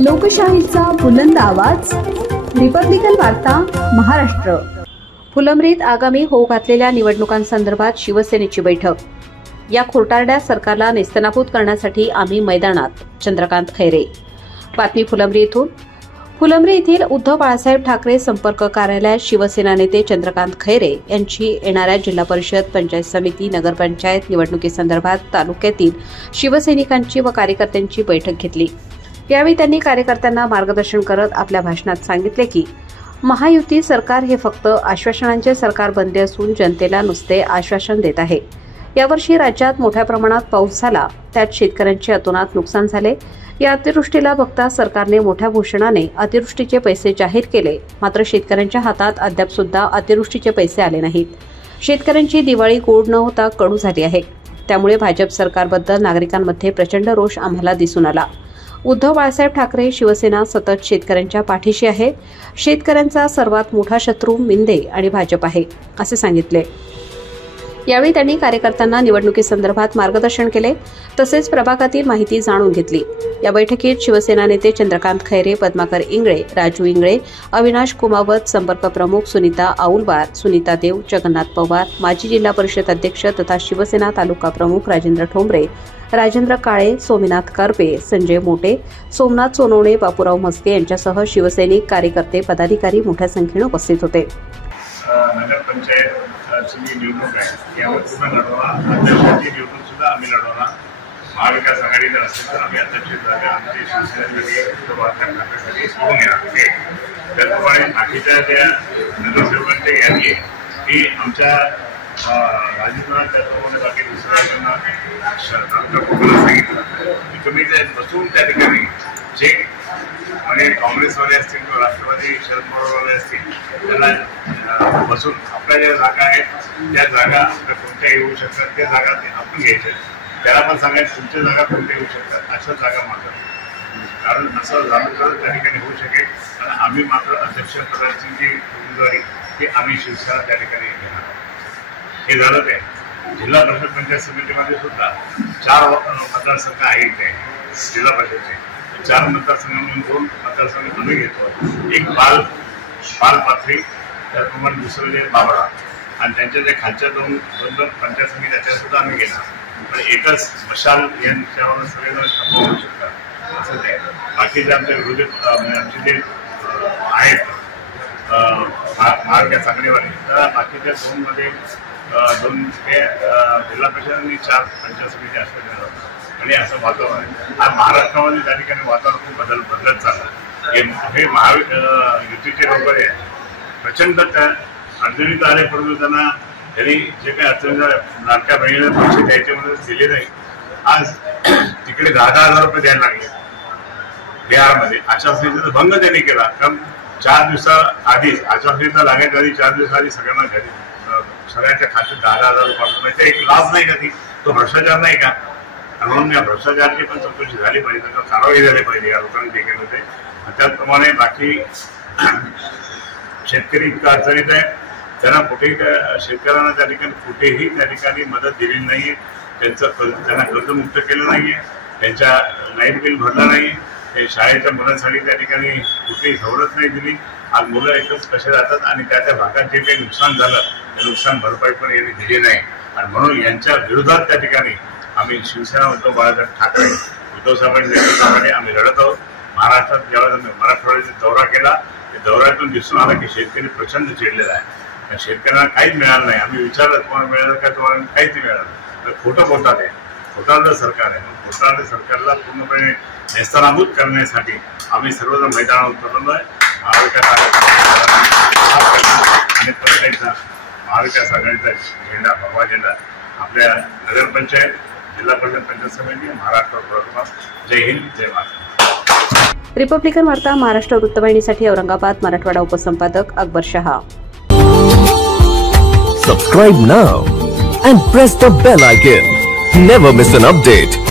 लोकशाहीचा बुलंद आवाज, रिपब्लिकन वार्ता महाराष्ट्र। फुलंब्रीत आगामी होऊ घातलेल्या निवडणुकांसंदर्भात शिवसेनेची बैठक। या खोटारड्या सरकारला नेस्तनाबूत करण्यासाठी आम्ही मैदानात, चंद्रकांत खैरे। बातमी फुलंब्री येथून। फुलंब्री येथील उद्धव बाळासाहेब ठाकरे संपर्क कार्यालयात शिवसेना नेते चंद्रकांत खैरे यांची येणाऱ्या जिल्हा परिषद, पंचायत समिती, नगरपंचायत निवडणुकीसंदर्भात तालुक्यातील शिवसैनिकांची व कार्यकर्त्यांची बैठक घेतली। यावेळी त्यांनी कार्यकर्त्यांना मार्गदर्शन करत आपल्या भाषणात सांगितले की महायुती सरकार हे फक्त आश्वासनांचे सरकार बनले असून जनतेला नुसते आश्वासन देत आहे। यावर्षी राज्यात मोठ्या प्रमाणात पाऊस झाला, त्यात शेतकऱ्यांचे अतोनात नुकसान झाले। या अतिवृष्टीला बघता सरकारने मोठ्या घोषणाने अतिवृष्टीचे पैसे जाहीर केले, मात्र शेतकऱ्यांच्या हातात अद्याप सुद्धा अतिवृष्टीचे पैसे आले नाहीत। शेतकऱ्यांची दिवाळी गोड न होता कडू झाली आहे। त्यामुळे भाजप सरकारबद्दल नागरिकांमध्ये प्रचंड रोष आम्हाला दिसून आला। उद्धव बाळासाहेब ठाकरे शिवसेना सतत शेतकऱ्यांच्या पाठीशी आहे। शेतकऱ्यांचा सर्वात मोठा शत्रू मिंदे आणि भाजप आहे, असे सांगितले। यावेळी त्यांनी कार्यकर्त्यांना निवडणुकीसंदर्भात मार्गदर्शन केले, तसेच प्रभागातील माहिती जाणून घेतली। या बैठकीत शिवसेना नेते चंद्रकांत खैरे, पद्माकर इंगळे, राजू इंगळे, अविनाश कुमावत, संपर्क प्रमुख सुनीता आऊलवार, सुनीता देव, जगन्नाथ पवार, माजी जिल्हा परिषद अध्यक्ष तथा शिवसेना तालुका प्रमुख राजेंद्र ठोंबरे, राजेंद्र काळे, सोमनाथ करपे, संजय मोटे, सोमनाथ सोनवणे, बापूराव मस्के यांच्यासह शिवसैनिक, कार्यकर्ते, पदाधिकारी मोठ्या संख्येने उपस्थित होते। निवडणूक आहे, यावर सुद्धा लढवणार, अध्यक्षाची निवडणूक सुद्धा आम्ही लढवणार। महाविकास आघाडीला असेल तर आम्ही अध्यक्ष जागा आमची शिवसेनेसाठी सोडून येणार। त्याचप्रमाणे बाकीच्या ज्या नगरसेवकांची यादी आहे ती आमच्या राजकारणात, त्याचप्रमाणे बाकी दुसऱ्या सांगितलं तुम्ही जे बसून त्या ठिकाणी जे आणि काँग्रेसवाले असतील किंवा राष्ट्रवादी शरद पवारवाले असतील त्यांना बसून आपल्या ज्या जागा आहेत त्या जागा आपल्या कोणत्या येऊ शकतात त्या जागा आपण घ्यायच्या। त्याला पण सांगायचं तुमच्या जागा कोणत्या येऊ शकतात अशा जागा मागतात, कारण असं झालं तर त्या ठिकाणी होऊ शकेल। आणि आम्ही मात्र अध्यक्षपदाची जी उमेदवारी ती आम्ही शिवसेना त्या ठिकाणी घेणार। हे झालं ते जिल्हा परिषद पंचायत समितीमध्ये सुद्धा 4 मतदारसंघ आहेत ते जिल्हा परिषदचे। 4 मतदारसंघांमधून 2 मतदारसंघ आम्ही घेतो, एक पालपाथरी, त्याचप्रमाणे दुसरं जे बाबळा, आणि त्यांच्या जे खालच्या 2 पंचायत समिती त्याच्या सुद्धा आम्ही घेणार। पण एकच मशाल यांच्यावर सगळेजण होऊ शकतात असं ते। बाकीचे आमचे विरोधी आमचे जे आहेत महाविकास आघाडीवाले, तर बाकीच्या 2 मध्ये 2 हे जिल्हा परिषद आणि 4 पंचायत समिती असतात। आणि असं वातावरण आहे महाराष्ट्रामध्ये, त्या ठिकाणी वातावरण खूप बदलत चाललं। हे महायुतीचे लोक आहे प्रचंड त्या अडचणीत आले, परंतु त्यांना त्यांनी जे काही अडचणी लाडक्या बहिणीला पैसे द्यायचे म्हणून दिले नाही। आज तिकडे 10,000 रुपये द्यायला लागले बिहारमध्ये। आचारसंहितेचा भंग त्यांनी केला, कारण 4 दिवसाआधीच आचारसंहिता लागायच्या आधी 4 दिवसाआधी सगळ्यांना घरी सगळ्यांच्या खात्यात 10,000 रुपये एक लाच नाही का ती? तो भ्रष्टाचार नाही का? म्हणून या भ्रष्टाचाराची पण चौकशी झाली पाहिजे, त्यांना कारवाई झाली पाहिजे या लोकांनी देखील होते। त्याचप्रमाणे बाकी शेतकरी इतका अडचणीत आहे, त्यांना कुठेही शेतकऱ्यांना त्या ठिकाणी कुठेही त्या ठिकाणी मदत दिली नाहीये, त्यांना कर्जमुक्त केलं नाहीये, त्यांच्या लाईट बिल भरलं नाही, ते शाळेच्या मुलांसाठी त्या ठिकाणी कुठेही सवलत नाही दिली। आज मुलं एकच कसे जातात आणि त्या भागात जे काही नुकसान झालं ते नुकसान भरपाई पण यांनी दिली नाही। आणि म्हणून यांच्या विरोधात त्या ठिकाणी आम्ही शिवसेना उद्धव बाळासाहेब ठाकरे उद्धव साहेबांच्या नेतृत्वाखाली आम्ही लढत आहोत। महाराष्ट्रात ज्यावेळेस आम्ही मराठवाड्याचा दौरा केला, त्या दौऱ्यातून दिसून आला की शेतकरी प्रचंड चिडलेला आहे। शेतकऱ्यांना काहीच मिळालं नाही। आम्ही विचारलं तुम्हाला मिळालं का, तुम्हाला काहीच मिळालं नाही। खोटं बोलतात आहे, खोटारडं सरकार आहे। खोटारडं सरकारला पूर्णपणे नेस्तनाबूत करण्यासाठी आम्ही सर्वजण मैदानावर उतरलो आहे। महाविकास आणि परत एकदा महाविकास आघाडीचा झेंडा, भगवा झेंडा आपल्या नगरपंचायत, जिल्हा परिषद, पंचायत समिती, महाराष्ट्र प्रमुख। जय हिंद, जय महाराष्ट्र। रिपब्लिकन वार्ता Maharashtra वृत्तवाहिनीसाठी Aurangabad Marathwada उपसंपादक Akbar Shah. Subscribe now and press the bell icon. Never miss an update.